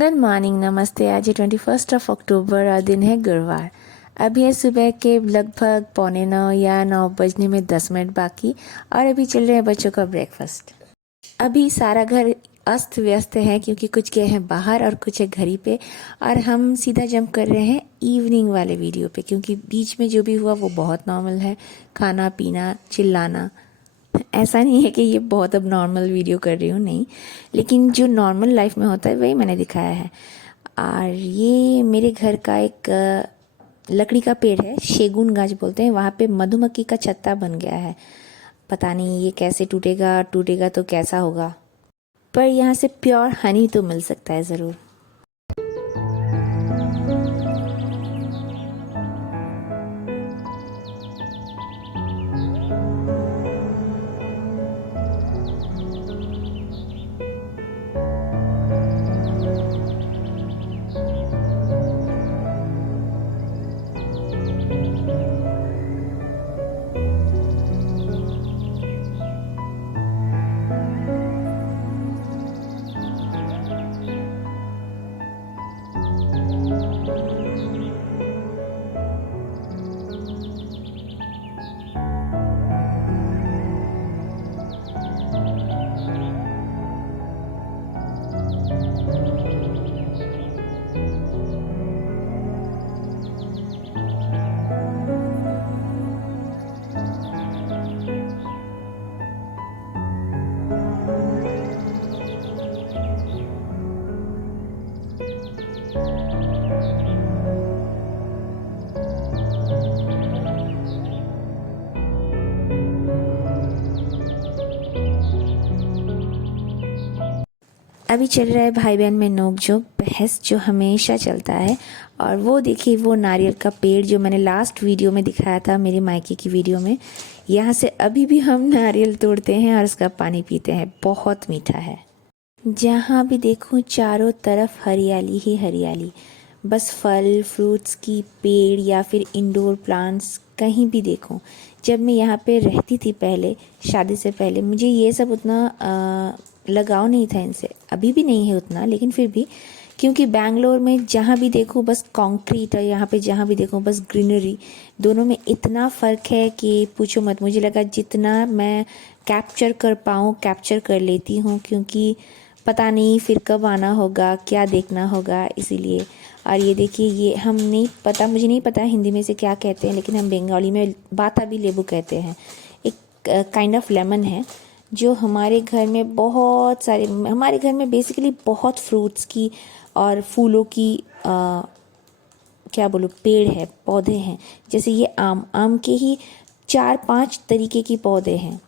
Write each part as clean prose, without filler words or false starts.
Good morning, नमस्ते। आज है 21 अक्टूबर और दिन है गुरुवार। अभी है सुबह के लगभग 8:45 या 9 बजने में 10 मिनट बाकी और अभी चल रहे हैं बच्चों का ब्रेकफास्ट। अभी सारा घर अस्त व्यस्त है क्योंकि कुछ गए हैं बाहर और कुछ है घर ही पे, और हम सीधा जंप कर रहे हैं इवनिंग वाले वीडियो पे क्योंकि बीच में जो भी हुआ वो बहुत नॉर्मल है। खाना पीना चिल्लाना, ऐसा नहीं है कि ये बहुत अब नॉर्मल वीडियो कर रही हूँ, नहीं, लेकिन जो नॉर्मल लाइफ में होता है वही मैंने दिखाया है। और ये मेरे घर का एक लकड़ी का पेड़ है, शेगुन गाछ बोलते हैं, वहाँ पे मधुमक्खी का छत्ता बन गया है। पता नहीं ये कैसे टूटेगा, टूटेगा तो कैसा होगा, पर यहाँ से प्योर हनी तो मिल सकता है ज़रूर। अभी चल रहा है भाई बहन में नोक-झोंक, बहस जो हमेशा चलता है। और वो देखिए, वो नारियल का पेड़ जो मैंने लास्ट वीडियो में दिखाया था, मेरे मायके की वीडियो में, यहाँ से अभी भी हम नारियल तोड़ते हैं और उसका पानी पीते हैं। बहुत मीठा है। जहाँ भी देखूँ चारों तरफ हरियाली ही हरियाली, बस फल फ्रूट्स की पेड़ या फिर इंडोर प्लांट्स कहीं भी देखूँ। जब मैं यहाँ पे रहती थी पहले, शादी से पहले, मुझे ये सब उतना लगाव नहीं था इनसे, अभी भी नहीं है उतना, लेकिन फिर भी, क्योंकि बैंगलोर में जहाँ भी देखूँ बस कंक्रीट है, यहाँ पे जहाँ भी देखूँ बस ग्रीनरी। दोनों में इतना फ़र्क है कि पूछो मत। मुझे लगा जितना मैं कैप्चर कर पाऊँ कैप्चर कर लेती हूँ, क्योंकि पता नहीं फिर कब आना होगा, क्या देखना होगा, इसीलिए। और ये देखिए, ये हम नहीं पता, मुझे नहीं पता हिंदी में से क्या कहते हैं, लेकिन हम बंगाली में बाताबी लेबू कहते हैं। एक काइंड ऑफ लेमन है जो हमारे घर में बहुत सारे, हमारे घर में बेसिकली बहुत फ्रूट्स की और फूलों की क्या बोलूँ, पेड़ है, पौधे हैं। जैसे ये आम के ही 4-5 तरीके की पौधे हैं।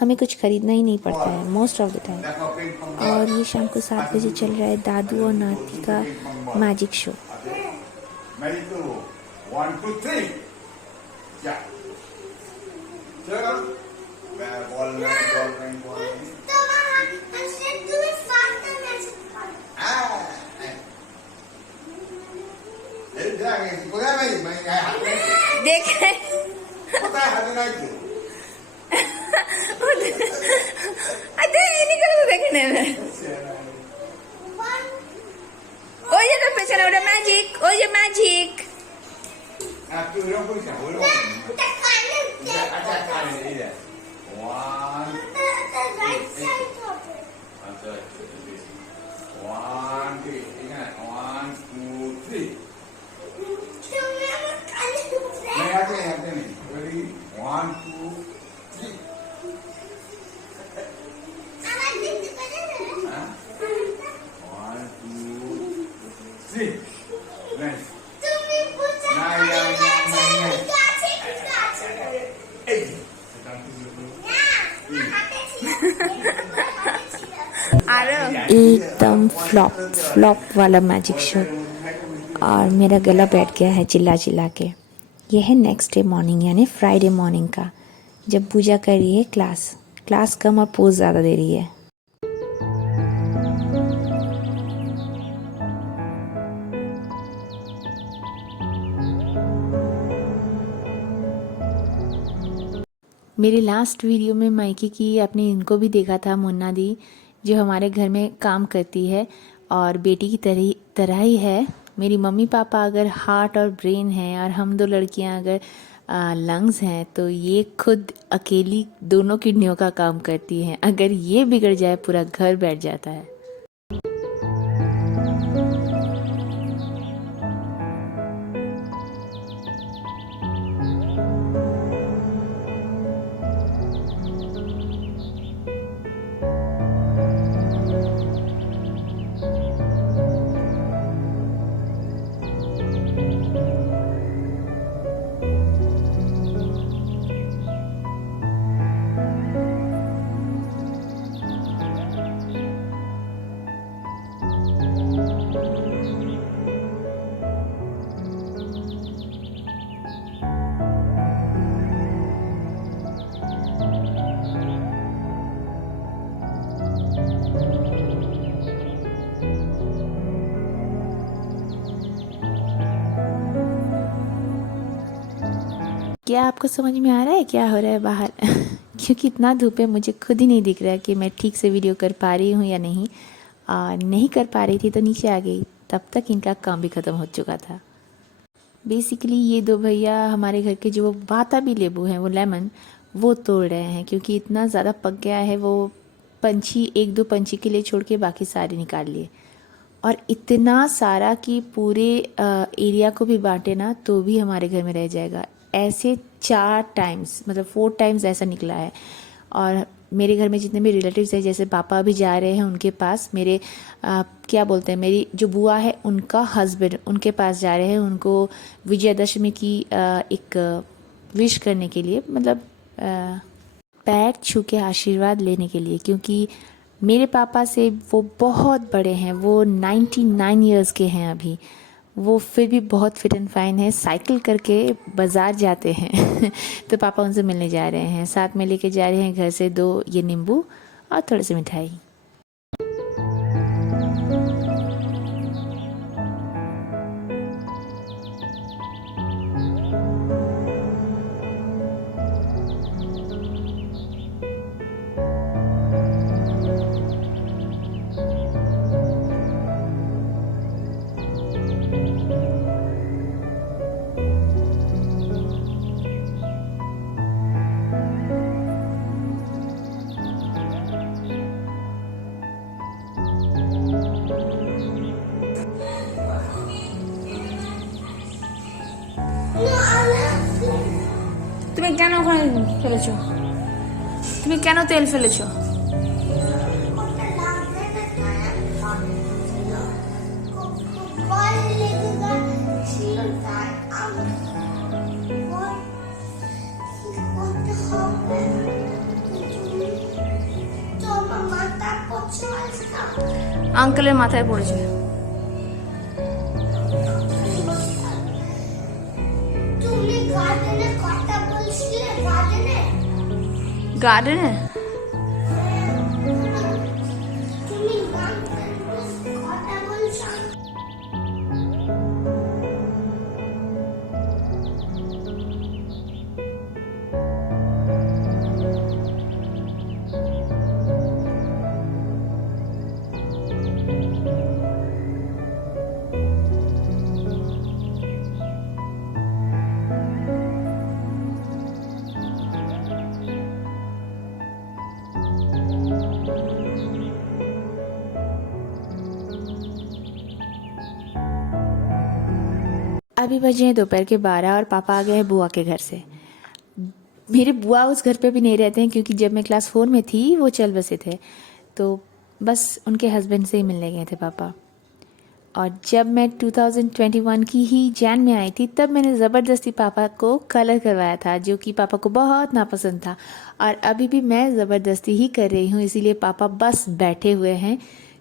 हमें कुछ खरीदना ही नहीं पड़ता है मोस्ट ऑफ द टाइम। और ये शाम को 7 बजे चल रहा है दादू और नाती का मैजिक शो। देख अरे ये नहीं करो देखने में। ओ ये तो पेছনে ওটা ম্যাজিক, ওই যে ম্যাজিক। एकदम फ्लॉप वाला मैजिक शो, और मेरा गला बैठ गया है चिल्ला चिल्ला के। यह है नेक्स्ट डे मॉर्निंग, यानी फ्राइडे मॉर्निंग का, जब पूजा कर रही है क्लास कम और पोज ज़्यादा दे रही है। मेरे लास्ट वीडियो में मायके की आपने इनको भी देखा था, मुन्ना दी, जो हमारे घर में काम करती है और बेटी की तरह ही है। मेरी मम्मी पापा अगर हार्ट और ब्रेन हैं और हम दो लड़कियां अगर लंग्स हैं, तो ये खुद अकेली दोनों किडनियों का काम करती हैं। अगर ये बिगड़ जाए पूरा घर बैठ जाता है। क्या आपको समझ में आ रहा है क्या हो रहा है बाहर? क्योंकि इतना धूप है, मुझे खुद ही नहीं दिख रहा है कि मैं ठीक से वीडियो कर पा रही हूँ या नहीं। नहीं कर पा रही थी तो नीचे आ गई, तब तक इनका काम भी ख़त्म हो चुका था। बेसिकली ये दो भैया हमारे घर के जो बाताबी नींबू हैं, वो लेमन, वो तोड़ रहे हैं क्योंकि इतना ज़्यादा पक गया है। वो पंछी, एक दो पंछी के लिए छोड़ के बाकी सारे निकाल लिए, और इतना सारा कि पूरे एरिया को भी बांटे ना तो भी हमारे घर में रह जाएगा। ऐसे 4 टाइम्स, मतलब 4 टाइम्स ऐसा निकला है। और मेरे घर में जितने भी रिलेटिव्स हैं, जैसे पापा अभी जा रहे हैं उनके पास, मेरे क्या बोलते हैं, मेरी जो बुआ है उनका हस्बैंड उनके पास जा रहे हैं, उनको विजयदशमी की एक विश करने के लिए, मतलब पैर छू के आशीर्वाद लेने के लिए। क्योंकि मेरे पापा से वो बहुत बड़े हैं, वो 99 इयर्स के हैं अभी, वो फिर भी बहुत फिट एंड फाइन है, साइकिल करके बाज़ार जाते हैं। तो पापा उनसे मिलने जा रहे हैं, साथ में लेके जा रहे हैं घर से 2 ये नींबू और थोड़ी सी मिठाई। তুমি কেন ওখানে ফেলেছো? তুমি কেন তেল ফেলেছো? আঙ্কেলের মাথায় পড়েছে। গার্ডেনে अभी बजे हैं दोपहर के 12 और पापा आ गए हैं बुआ के घर से। मेरे बुआ उस घर पे भी नहीं रहते हैं क्योंकि जब मैं क्लास 4 में थी वो चल बसे थे, तो बस उनके हस्बैंड से ही मिलने गए थे पापा। और जब मैं 2021 की ही जैन में आई थी, तब मैंने ज़बरदस्ती पापा को कलर करवाया था, जो कि पापा को बहुत नापसंद था। और अभी भी मैं ज़बरदस्ती ही कर रही हूँ, इसीलिए पापा बस बैठे हुए हैं,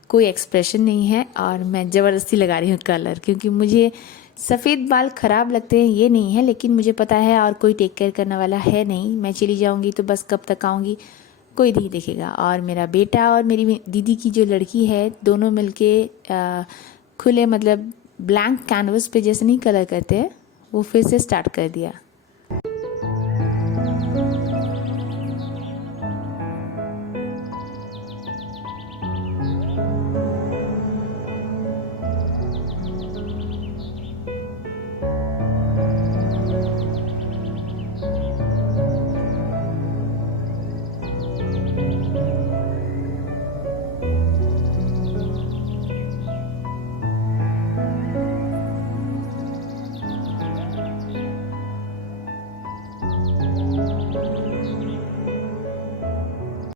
कोई एक्सप्रेशन नहीं है, और मैं ज़बरदस्ती लगा रही हूँ कलर। क्योंकि मुझे सफ़ेद बाल ख़राब लगते हैं ये नहीं है, लेकिन मुझे पता है और कोई टेक केयर करने वाला है नहीं। मैं चली जाऊँगी तो बस कब तक आऊँगी, कोई नहीं देखेगा। और मेरा बेटा और मेरी दीदी की जो लड़की है, दोनों मिलके खुले, मतलब ब्लैंक कैनवस पे जैसे नहीं कलर करते हैं, वो फिर से स्टार्ट कर दिया।